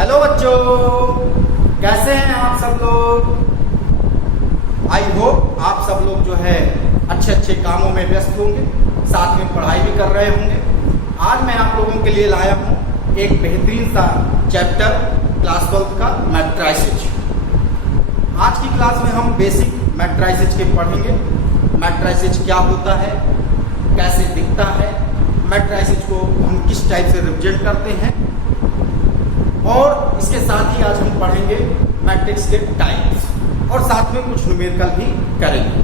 Hello बच्चों, कैसे हैं आप सब लोग। आई होप आप सब लोग जो है अच्छे अच्छे कामों में व्यस्त होंगे, साथ में पढ़ाई भी कर रहे होंगे। आज मैं आप लोगों के लिए लाया हूँ एक बेहतरीन सा चैप्टर क्लास 12 का मैट्रिसेस। आज की क्लास में हम बेसिक मैट्रिसेस के पढ़ेंगे। मैट्रिसेस क्या होता है, कैसे दिखता है, मैट्रिसेस को हम किस टाइप से रिप्रेजेंट करते हैं, और इसके साथ ही आज हम पढ़ेंगे मैट्रिक्स के टाइप्स और साथ में कुछ न्यूमेरिकल भी करेंगे।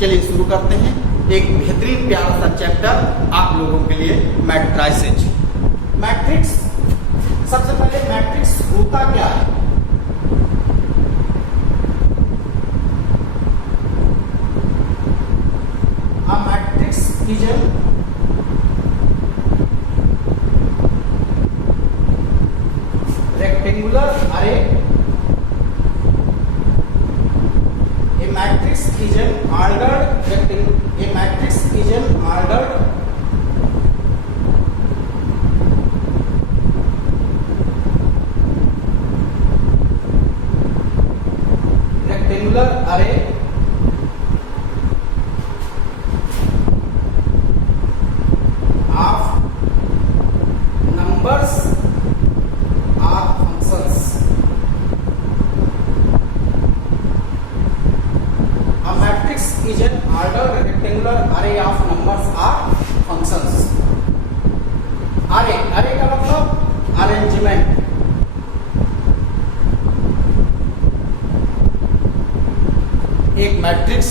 चलिए शुरू करते हैं एक बेहतरीन प्यारा सा चैप्टर आप लोगों के लिए, मैट्रिसेस। मैट्रिक्स, सबसे पहले मैट्रिक्स होता क्या है। A matrix is a rectangular array. A matrix is an ordered rectangle. A matrix is an ordered rectangular array of numbers or functions. A matrix is an ordered rectangular array of numbers or functions. Array का मतलब arrangement. एक matrix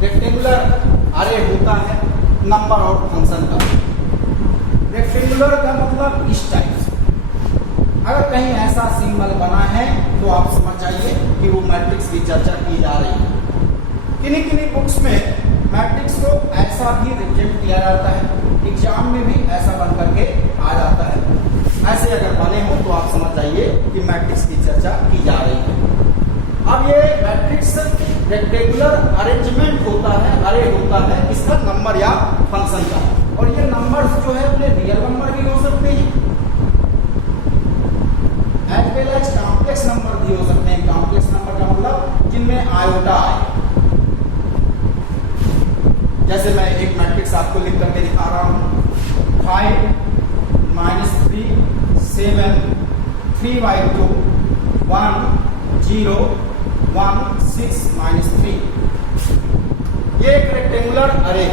rectangular अरे होता है number और function का। Rectangular का मतलब इस टाइप से, अगर कहीं ऐसा सिंबल बना है तो आप समझ जाइए कि वो मैट्रिक्स की चर्चा की जा रही है। किन्हीं बुक्स में मैट्रिक्स को ऐसा भी रिप्रेजेंट किया जाता है, एग्जाम में भी ऐसा बन करके आ जाता है। ऐसे अगर बने हो तो आप समझ जाइए कि मैट्रिक्स की चर्चा की जा रही है। अब ये मैट्रिक्स रेक्टेंगुलर अरेंजमेंट होता है, अरे होता है इसका नंबर या फंक्शन का। और ये नंबर्स जो है अपने रियल नंबर भी हो सकते हैं, as well as complex number भी हो सकते हैं। कॉम्प्लेक्स नंबर का मतलब जिनमें आयोटा आए। जैसे मैं एक मैट्रिक्स आपको लिख करके दिखा रहा हूं, 5 - 3 7 3/2 1 0 1 6 - 3। ये एक रेक्टेंगुलर अरे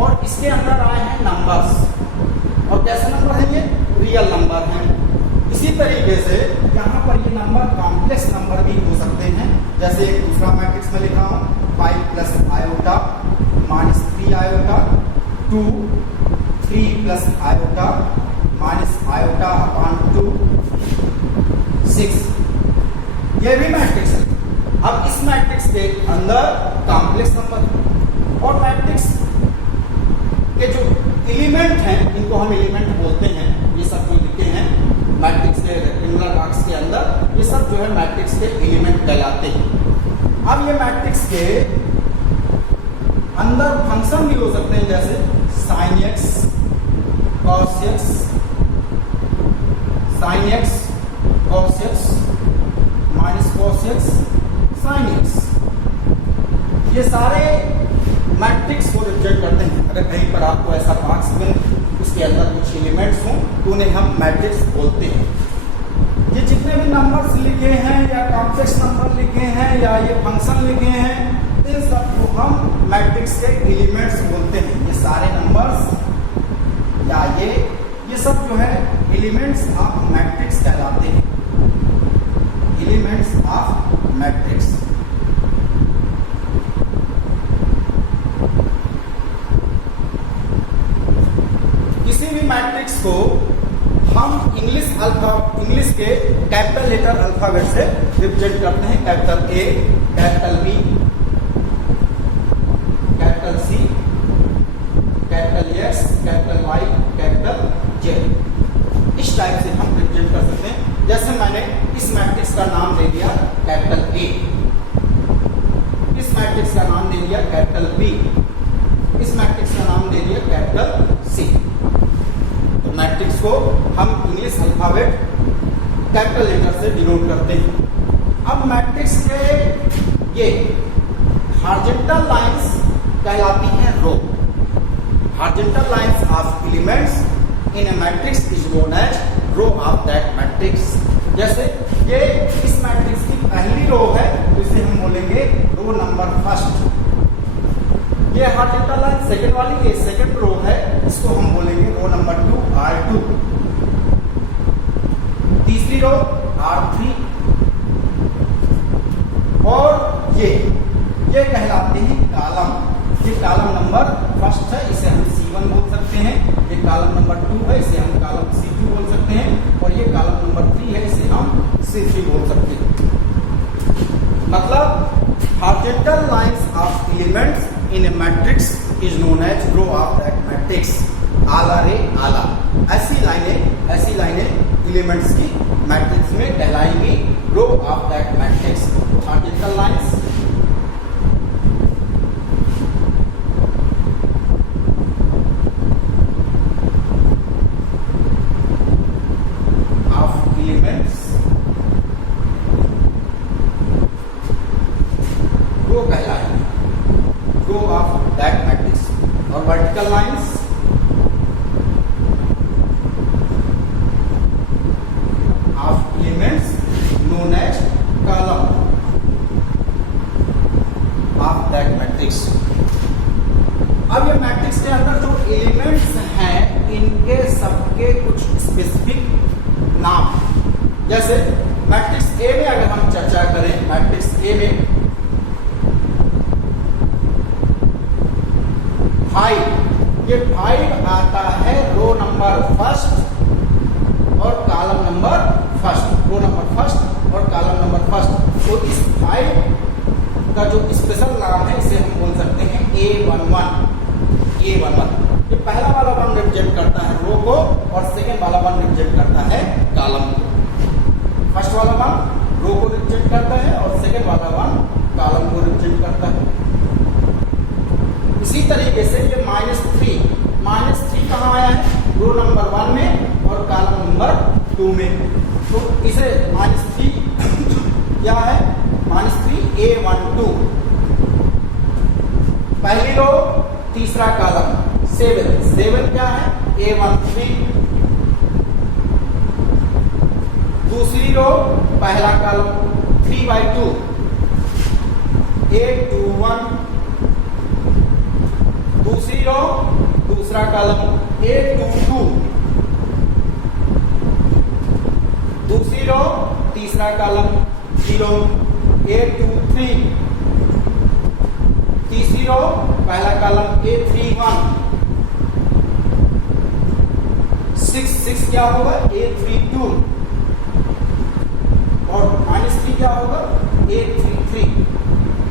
और इसके अंदर आए हैं नंबर्स। और कैसे नंबर हैं ये? रियल नंबर हैं। इसी तरीके से यहाँ पर ये नंबर कॉम्प्लेक्स नंबर भी हो सकते हैं। जैसे एक दूसरा मैट्रिक्स में लिखा हूँ, 5 + iota -3 iota 2 3 + iota -iota upon 2 6। ये भी मैट्रिक्स है। अब इस मैट्रिक्स के अंदर कॉम्प्लेक्स नंबर और मैट्रिक्स के जो एलिमेंट हैं, इनको हम एलिमेंट बोलते हैं। ये सब जो लिखे हैं मैट्रिक्स के रेक्टेंगुलर बॉक्स के अंदर, ये सब जो है मैट्रिक्स के एलिमेंट कहलाते हैं। अब ये मैट्रिक्स के अंदर फंक्शन भी हो सकते हैं, जैसे sin x, cos x, sin x, cos x, -cos x, sin x। ये सारे मैट्रिक्स को रिप्रेजेंट करते हैं। अगर कहीं पर आपको ऐसा बॉक्स में उसके अंदर कुछ एलिमेंट्स हों तो उन्हें हम मैट्रिक्स बोलते हैं। ये जितने भी नंबर्स लिखे हैं या कॉम्प्लेक्स नंबर लिखे हैं या ये फंक्शन लिखे हैं, इन सबको हम मैट्रिक्स के एलिमेंट्स बोलते हैं। ये सारे नंबर्स या ये सब जो है एलिमेंट्स ऑफ मैट्रिक्स कहलाते हैं। Elements of matrix. किसी भी मैट्रिक्स को हम इंग्लिश के कैपिटल लेटर अल्फाबेट से रिप्रेजेंट करते हैं। Capital A, capital B, capital C, capital X, capital Y, capital Z। इस टाइप से हम रिप्रेजेंट कर सकते हैं। जैसे मैंने इस मैट्रिक्स का नाम दे दिया कैपिटल A, इस मैट्रिक्स का नाम दे दिया कैपिटल B, इस मैट्रिक्स का नाम दे दिया कैपिटल C। तो मैट्रिक्स मैट्रिक्स को हम इंग्लिश अल्फाबेट कैपिटल लेटर से डिनोट करते हैं। अब मैट्रिक्स के ये हॉरिजॉन्टल लाइंस कहलाती हैं row. Horizontal lines of elements in a matrix is known as row of that matrix. जैसे ये इस मैट्रिक्स की पहली रो है तो इसे हम बोलेंगे रो नंबर फर्स्ट। ये हॉरिजॉन्टल लाइन सेकंड वाली ये सेकंड रो है, इसको हम बोलेंगे रो नंबर 2 R2। तीसरी रो R3 और ये कहलाते हैं कॉलम। ये कॉलम नंबर फर्स्ट है, इसे हम C1 बोल सकते हैं। ये कॉलम नंबर 2 है, इसे हम कॉलम C2 बोल सकते हैं। और ये कॉलम नंबर 3 है, इसे हम C3 बोल सकते हैं। मतलब horizontal lines of elements in a matrix is known as row of that matrix. आला रे आला, ऐसी लाइनें एलिमेंट्स की मैट्रिक्स में कहलाएंगी row of that matrix. Horizontal lines lines of elements known as column of that matrix। अब ये मैट्रिक्स के अंदर जो एलिमेंट्स हैं इनके सबके कुछ स्पेसिफिक नाम। जैसे मैट्रिक्स ए में अगर हम चर्चा करें, मैट्रिक्स ए में 5, ये 5 आता है रो नंबर फर्स्ट और column number first. Row number first और कॉलम नंबर फर्स्ट। तो इस 5 का जो स्पेशल नाम है इसे हम बोल सकते हैं A11। ये पहला वाला 1 रिप्रेजेंट करता है रो को और सेकेंड वाला 1 रिप्रेजेंट करता है कॉलम को। फर्स्ट वाला 1 रो को रिप्रेजेंट करता है और सेकेंड वाला 1 कॉलम को रिप्रेजेंट करता है। इसी तरीके से ये -3 कहाँ आया है? रो नंबर 1 में और कॉलम नंबर 2 में। तो इसे -3 क्या है? -3 A12 पहली रो, तीसरा कॉलम 7 क्या है? A13 दूसरी रो, पहला कॉलम 3/2 A21 दूसरी रो, दूसरा कॉलम A22 दूसरी रो, तीसरा कॉलम 0 A23 तीसरी रो, पहला कॉलम A31 6 क्या होगा? A32 और -3 क्या होगा? A33।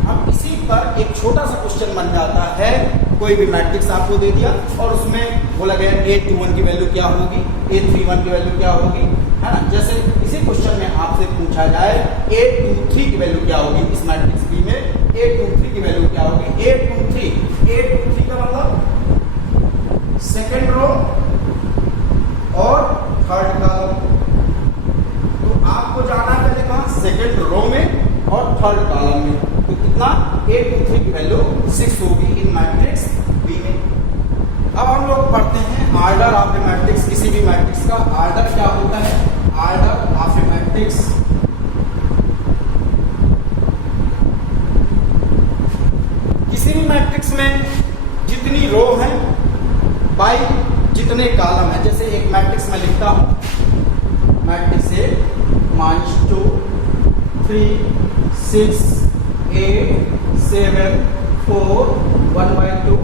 अब इसी पर एक छोटा सा क्वेश्चन बन जाता है। कोई भी मैट्रिक्स आपको दे दिया और उसमें बोला गया A21 की वैल्यू क्या होगी, A31 की वैल्यू क्या होगी, है ना। जैसे इसी क्वेश्चन में आपसे पूछा जाए A23 की वैल्यू क्या होगी, इस मैट्रिक्स B में A23 की वैल्यू क्या होगी? A23 का मतलब सेकेंड रो और थर्ड कॉलम। तो आपको जाना है पहले कहाँ? सेकेंड रो में और थर्ड कॉलम में। तो कितना? A23 की वैल्यू 6 होगी इन मैट्रिक्स B में। अब हम लोग पढ़ते हैं आर्डर ऑफ ए मैट्रिक्स। किसी भी मैट्रिक्स का आर्डर क्या होता है? आर्डर ऑफ ए मैट्रिक्स किसी भी मैट्रिक्स में जितनी रो है बाई जितने कॉलम है। जैसे एक मैट्रिक्स में लिखता हूं, मैट्रिक्स A -2 3 6 8 7 4 1/2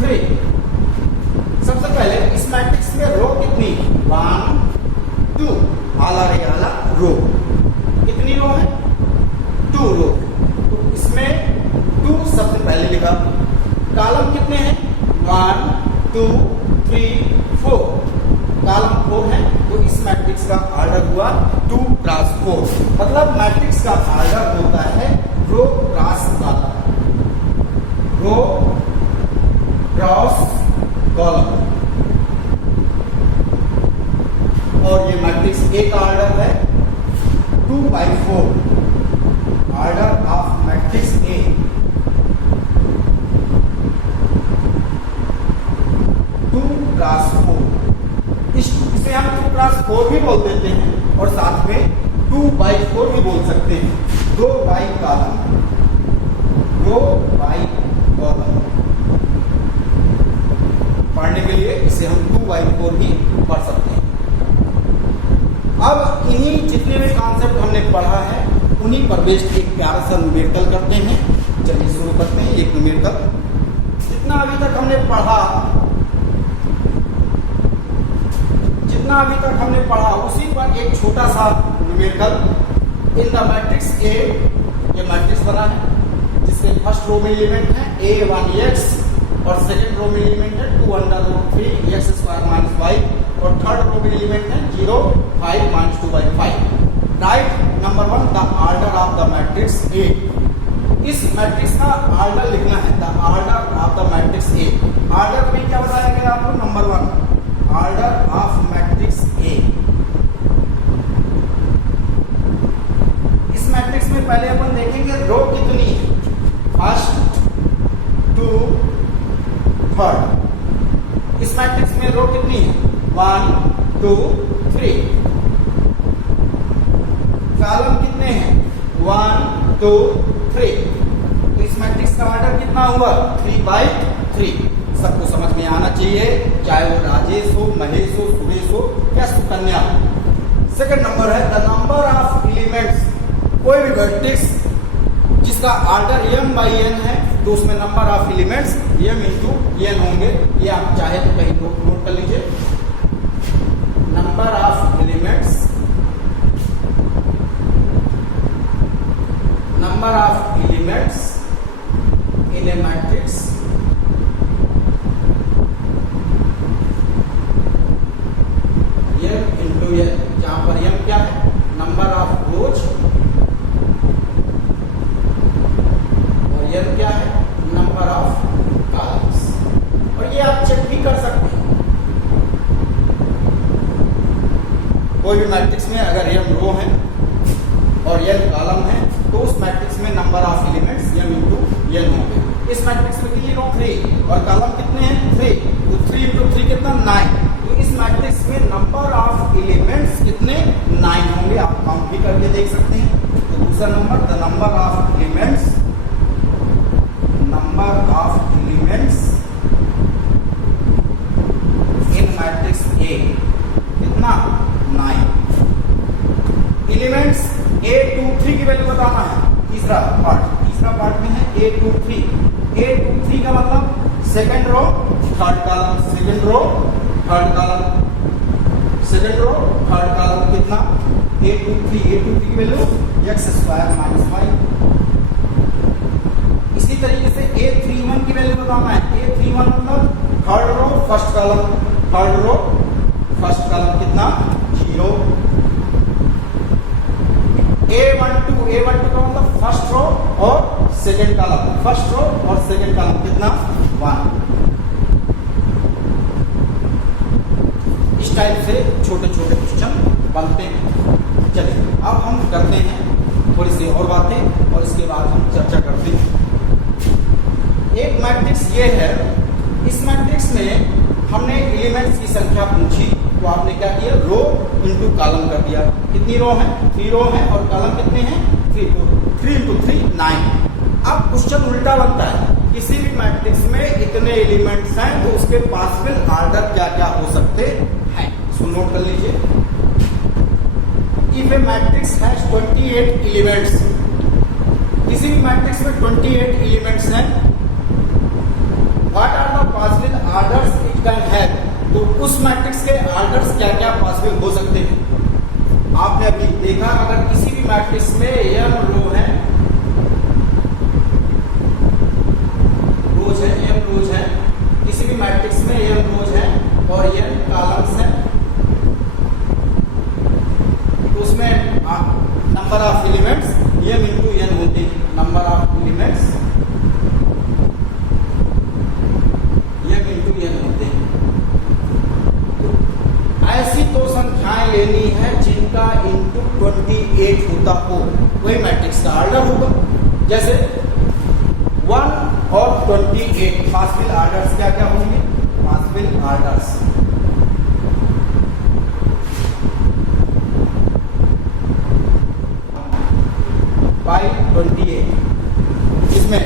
3। सबसे पहले इस मैट्रिक्स में रो कितनी? 1 2 आला रे आला रो। कितनी रो है? 2 रो। तो इसमें 2 सबसे पहले लिखा। कॉलम कितने हैं? 1 2 3 4। कॉलम 4 है तो इस मैट्रिक्स का ऑर्डर हुआ 2 क्रॉस 4। मतलब मैट्रिक्स का ऑर्डर होता है रो क्रॉस कॉलम, रो क्रॉस कॉलम। और ये मैट्रिक्स ए का ऑर्डर है 2/4, order of matrix A 2x4। इसे हम 2x4 भी बोल देते हैं और साथ में 2/4 भी बोल सकते हैं। 2 बाई कॉलम पढ़ने के लिए इसे हम 2/4 भी पढ़ सकते हैं। अब इन्हीं जितने भी कॉन्सेप्ट हमने पढ़ा है उन्हीं पर बेस्ड एक प्यारा सा न्यूमेरिकल करते हैं। चलिए शुरू करते हैं एक न्यूमेरिकल। जितना अभी तक हमने पढ़ा उसी पर एक छोटा सा numerical. In the matrix A, ये मैट्रिक्स बना है जिसके फर्स्ट रो में एलिमेंट है a1x और सेकंड रो में एलिमेंट है 2√3x² - y और थर्ड रो में एलिमेंट है 0, 5 - 2/5। Right number 1 the order of the matrix A. इस मैट्रिक्स का ऑर्डर लिखना है, the order of the matrix A. Order में क्या बताया गया आपको? Number 1 order of matrix A. इस मैट्रिक्स में पहले अपन देखेंगे रो कितनी है, फर्स्ट, 2, थर्ड। इस मैट्रिक्स में रो कितनी है? 1, 2, 3। कॉलम कितने हैं? 1, 2, 3। तो इस मैट्रिक्स का ऑर्डर कितना हुआ? 3/3। सबको समझ में आना चाहिए, चाहे वो राजेश हो, महेश हो, सुरेश हो या सुकन्या हो। सेकंड नंबर है द नंबर ऑफ एलिमेंट्स। कोई भी मैट्रिक्स जिसका ऑर्डर m/n है तो उसमें number of elements m × n होंगे। ये आप चाहे तो कहीं नोट कर लीजिए। Number of elements in a matrix m × n, जहां पर m क्या है? नंबर ऑफ रोज और n क्या है? Number of columns. और ये आप चेक भी कर सकते हैं। कोई भी मैट्रिक्स में अगर m रो है और n कॉलम है तो उस मैट्रिक्स में number of elements m × n होंगे। इस मैट्रिक्स में कितनी रो? 3 और कॉलम कितने हैं? 3। तो 3 × 3 कितना? 9। तो इस मैट्रिक्स में नंबर ऑफ एलिमेंट्स कितने? 9 होंगे। आप काउंट भी करके देख सकते हैं। तो दूसरा number the number of elements in matrix A कितना? 9। एलिमेंट्स a23 की वैल्यू बताना है। तीसरा पार्ट में है a23। a23 का मतलब second row third column, second row third column कितना? a23 की वैल्यू x² - y। इसी तरीके से a31 की वैल्यू बताना है। a31 मतलब थर्ड रो फर्स्ट कॉलम कितना? 0। a12 का मतलब फर्स्ट रो और सेकंड कॉलम कितना? 1। इस टाइप से छोटे छोटे क्वेश्चन बनते हैं। चलिए अब हम करते हैं थोड़ी सी और बातें और इसके बाद हम चर्चा करते हैं। एक मैट्रिक्स ये है, इस मैट्रिक्स में हमने एलिमेंट्स की संख्या पूछी तो आपने क्या किया? रो इंटू कॉलम कर दिया। कितनी रो है? 3 रो है और कॉलम कितने हैं? 3। तो 3 × 3 9। अब क्वेश्चन उल्टा बनता है, किसी भी मैट्रिक्स में इतने एलिमेंट्स हैं तो उसके पॉसिबल ऑर्डर क्या क्या हो सकते हैं, इसको नोट कर लीजिए। If a matrix has 28 elements, किसी भी मैट्रिक्स में 28 एलिमेंट्स हैं, what are the possible orders it can have. तो उस मैट्रिक्स के ऑर्डर्स क्या क्या पॉसिबल हो सकते हैं? आपने अभी देखा अगर किसी भी मैट्रिक्स में m रो है, किसी भी मैट्रिक्स में m रोज है और n कॉलम्स है तो उसमें number of elements m × n होते हैं। Number of elements m × n होते हैं। ऐसी तो संख्याएं ले लेनी है जिनका इंटू 28 होता हो, वही मैट्रिक्स का ऑर्डर होगा। जैसे 1 और 28 पॉसिबल ऑर्डर्स क्या क्या होंगे? पॉसिबल ऑर्डर्स 28, इसमें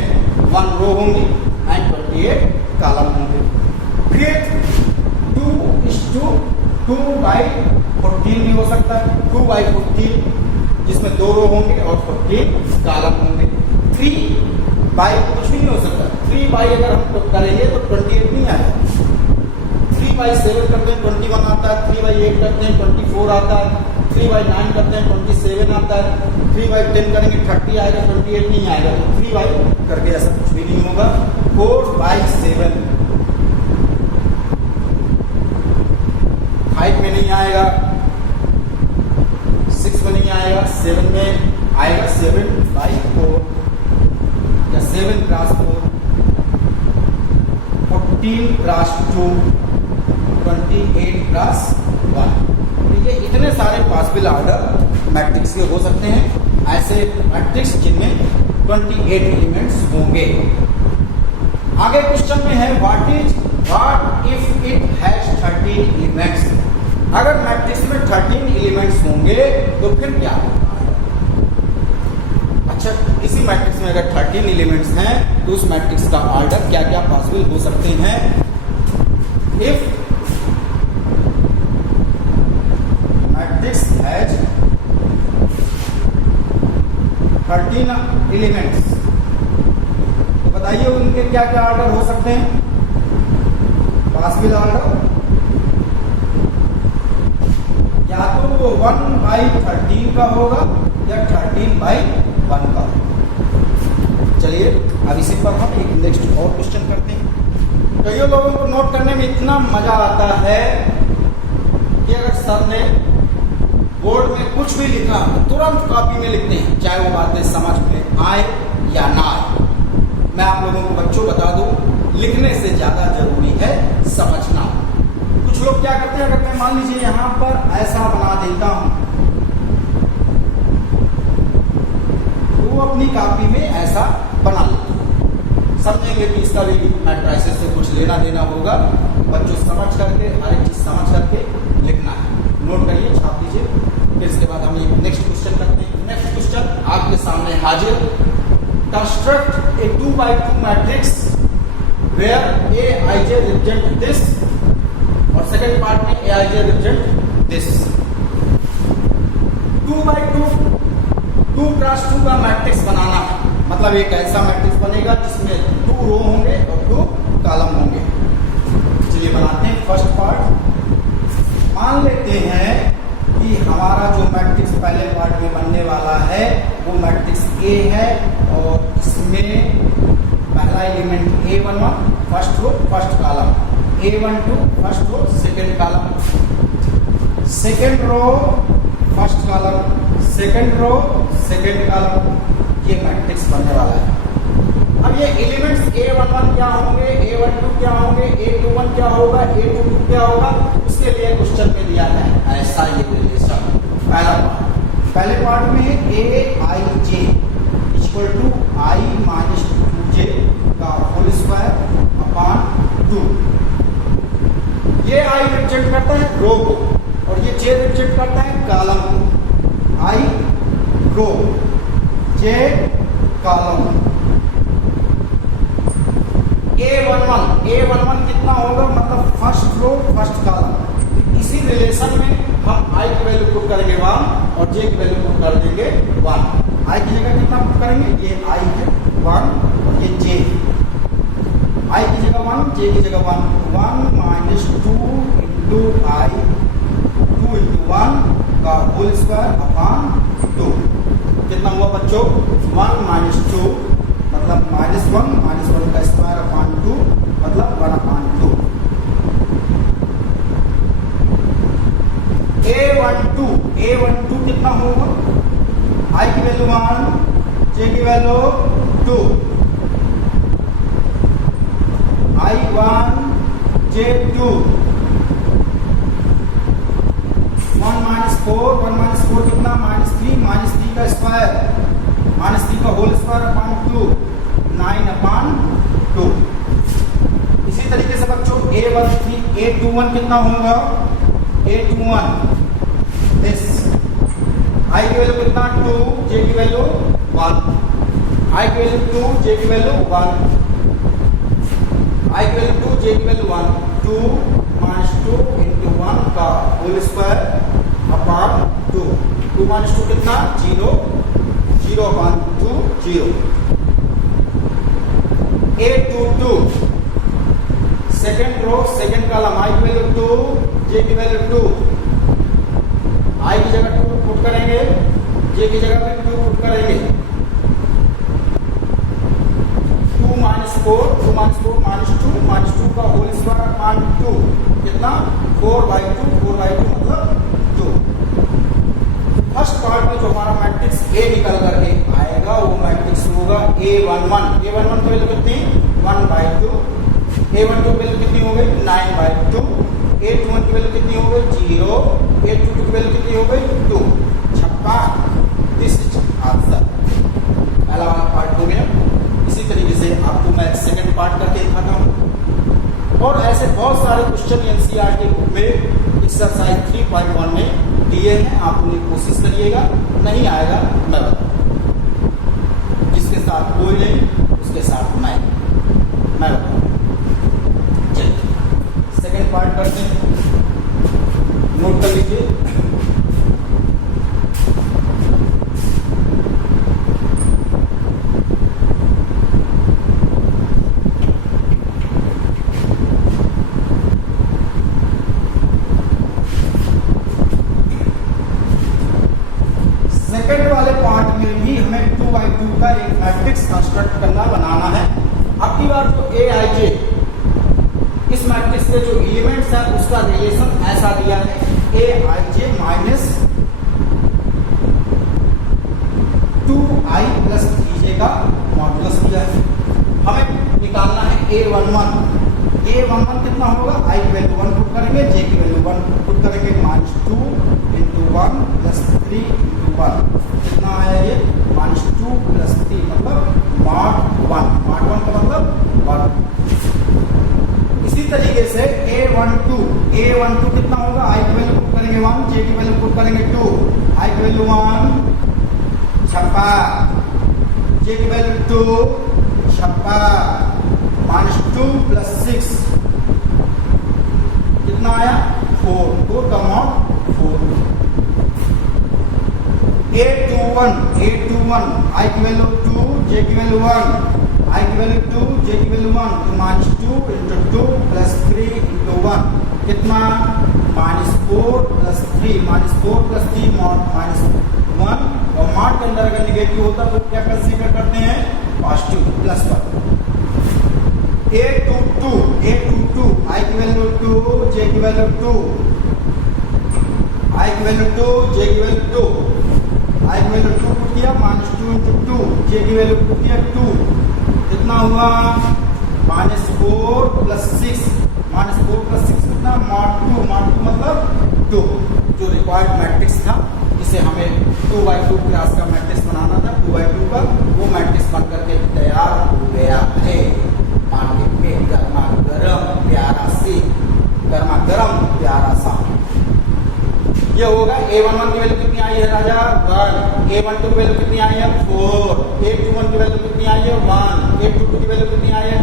1 रो होंगी एंड 28 कॉलम होंगे। फिर 2:2/14 भी हो सकता है, 2/14 जिसमें 2 रो होंगे और 14 कॉलम होंगे। 3 कुछ भी नहीं हो सकता, 3 अगर हम करेंगे तो 28 नहीं आएगा। 3/7 करते हैं 21 आता है, 3/8 करते हैं 24 आता है, 3/9 करते हैं 27 आता है, 3/10 करेंगे 30 आएगा, 28 नहीं आएगा। तो 3 करके ऐसा कुछ भी नहीं होगा। 4/7 5 में नहीं आएगा, 6 में नहीं आएगा, 7 में आएगा। 7/4 या 7x4, 14x2, 28x1। ये इतने सारे पॉसिबल ऑर्डर मैट्रिक्स के हो सकते हैं, ऐसे मैट्रिक्स जिनमें 28 एलिमेंट्स होंगे। आगे क्वेश्चन में है what if it has 13 elements. अगर मैट्रिक्स में 13 एलिमेंट्स होंगे तो फिर क्या होगा? अच्छा, इसी मैट्रिक्स में अगर 13 एलिमेंट्स हैं तो उस मैट्रिक्स का ऑर्डर क्या क्या पॉसिबल हो सकते हैं? इफ has 13 एलिमेंट्स, तो बताइए उनके क्या क्या ऑर्डर हो सकते हैं? पॉसिबल ऑर्डर या तो वो 1/13 का होगा या 13/1 का। चलिए अब इसी पर हम एक नेक्स्ट और क्वेश्चन करते हैं। कई लोगों को नोट करने में इतना मजा आता है कि अगर सर ने बोर्ड में कुछ भी लिखा तो तुरंत कॉपी में लिखते हैं, चाहे वो बातें समझ में आए या ना आए। मैं आप लोगों को बच्चों बता दूं, लिखने से ज्यादा जरूरी है समझना। कुछ लोग क्या करते हैं, अगर मैं मान लीजिए यहां पर ऐसा बना देता हूं तो वो अपनी कॉपी में ऐसा बना लेते हैं, समझेंगे कि इसका भी मैट्रिसेस से कुछ लेना देना होगा। बच्चों समझ करके, हर एक चीज समझ करके लिखना है। नोट करिए, छाप दीजिए। फिर इसके बाद हम एक नेक्स्ट क्वेश्चन करते हैं। नेक्स्ट क्वेश्चन आपके सामने हाजिर। Construct a 2x2 matrix where Aij represent this, और सेकंड पार्ट में Aij represent this. 2x2 2x2 का मैट्रिक्स बनाना है, मतलब एक ऐसा मैट्रिक्स बनेगा जिसमें 2 रो होंगे और 2 कॉलम होंगे। चलिए बनाते हैं फर्स्ट पार्ट। मान लेते हैं कि हमारा जो मैट्रिक्स पहले पार्ट में बनने वाला है वो मैट्रिक्स A है और इसमें पहला element A11 first row first column, A12 first row second column, second row first column, second row second column, ये मैट्रिक्स बनने वाला है। अब ये एलिमेंट्स A11 क्या होंगे, A12 क्या होंगे, A21 क्या होगा, A22 क्या होगा, उसके लिए क्वेश्चन में दिया है ऐसा ये रिलेशन। पहले पार्ट में Aij equal to I minus 2j का होल स्क्वायर अपॉन 2। ये I रिप्रेजेंट करता है रो को और ये J रिप्रेजेंट करता है कॉलम को। I row, J column. A11 कितना होगा, मतलब फर्स्ट रो फर्स्ट कॉलम। इसी रिलेशन में हम I की वैल्यू पुट करेंगे 1 और J की वैल्यू पुट कर देंगे 1। I की जगह कितना पुट करेंगे, ये I है 1 और ये J है। I की जगह 1, J की जगह 1 माइनस 2 इंटू I, 2 इंटू 1 का होल स्क्वायर अपॉन 2। कितना हुआ बच्चों, 1 माइनस 2 मतलब -1 का स्क्वायर अपॉन 2 मतलब 1/2। A12 कितना होगा, I की वैल्यू 1, J की वैल्यू 2, I1 J2, 1 - -4 कितना -3 का स्क्वायर -3 का होल स्क्वायर अपॉन 2 9/2। इसी तरीके से बच्चों A21 कितना होगा A21 दिस I की वैल्यू कितना 2 J की वैल्यू 1 I की वैल्यू 2 J की वैल्यू 1 I की वैल्यू 2 J की वैल्यू 1 2 -2 into 1 का होल स्क्वायर अपॉन 2 2 -2 कितना 0 0 upon 2 0। A22 second row second column I की वैल्यू 2 J की वैल्यू 2 I की जगह 2 पुट करेंगे J की जगह पे 2 पुट करेंगे 2 -4 -2 का होल स्क्वायर अपॉन 2 कितना 4/2 मतलब 2। फर्स्ट पार्ट में जो हमारा मैट्रिक्स A निकल करके आएगा वो मैट्रिक्स होगा A11 की वैल्यू कितनी 1/2 A12 की वैल्यू कितनी हो गई 9/2 A21 की वैल्यू कितनी हो गई 0 A22 की वैल्यू कितनी हो गई 2 छक्का। दिस इज आंसर पहला वाला पार्ट हो गया। इसी तरीके से आपको मैं सेकंड पार्ट करके दिखाता हूँ और ऐसे बहुत सारे क्वेश्चन एनसीईआरटी बुक में एक्सरसाइज 3.1 में दिए हैं। आप उन्हें कोशिश करिएगा, नहीं आएगा मैं बताऊँ जिसके साथ कोई नहीं उसके साथ मैं बताऊँ। चलिए सेकंड पार्ट करते हैं, नोट कर लीजिए। सेकंड वाले पार्ट में भी हमें 2/2 का एक मैट्रिक्स कंस्ट्रक्ट करना बनाना है। अब की बार तो AIJ इस मैट्रिक्स के जो एलिमेंट्स हैं उसका रिलेशन ऐसा दिया है AIJ minus 2I plus 3J का मॉडुलस दिया है। हमें निकालना है A11 कितना होगा I की वैल्यू 1 पुट करेंगे J की वैल्यू 1 पुट करेंगे -2 into 1 plus 3 into 1 कितना आया ये -2 plus 3 मतलब mod 1 का मतलब 1। इसी तरीके से A12 कितना होगा I की वैल्यू पुट करेंगे 1 J की वैल्यू पुट करेंगे 2 I की वैल्यू 1 छप्पा J की वैल्यू 2 छप्पा -2 plus 6 कितना आया 4 का mod 4। A21 I की वैल्यू 2 J की वैल्यू 1 I की वैल्यू 2 J की वैल्यू 1 तो -2 into 2 plus 3 into 1 कितना -4 plus 3 mod -1 और mod के अंदर अगर निगेटिव होता तो क्या कंसीडर करते हैं पॉजिटिव +1। A22 I की वैल्यू 2 J की वैल्यू 2 I की वैल्यू 2 J की वैल्यू 2 I की वैल्यू 2 पुट किया -2 into 2 J की वैल्यू पुट किया 2 कितना हुआ -4 plus 6 कितना mod 2 मतलब 2। जो रिक्वायर्ड मैट्रिक्स था जिसे हमें 2/2 क्लास का मैट्रिक्स बनाना था 2/2 का वो मैट्रिक्स बन करके तैयार हो गया है। मार्केट में गर्मा गर्म प्यारा सा ये होगा। A11 की वैल्यू कितनी आई है राजा 1 A12 की वैल्यू कितनी आई है 4 A21 की वैल्यू कितनी आई है 1 A22 की वैल्यू कितनी आई है